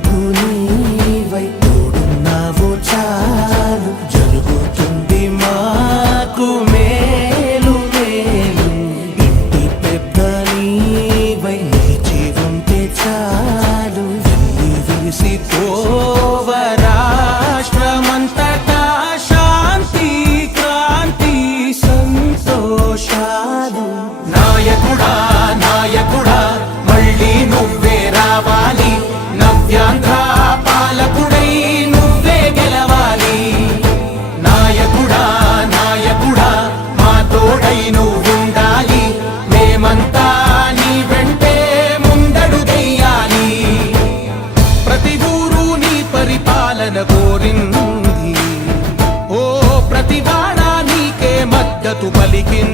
姑娘。Likin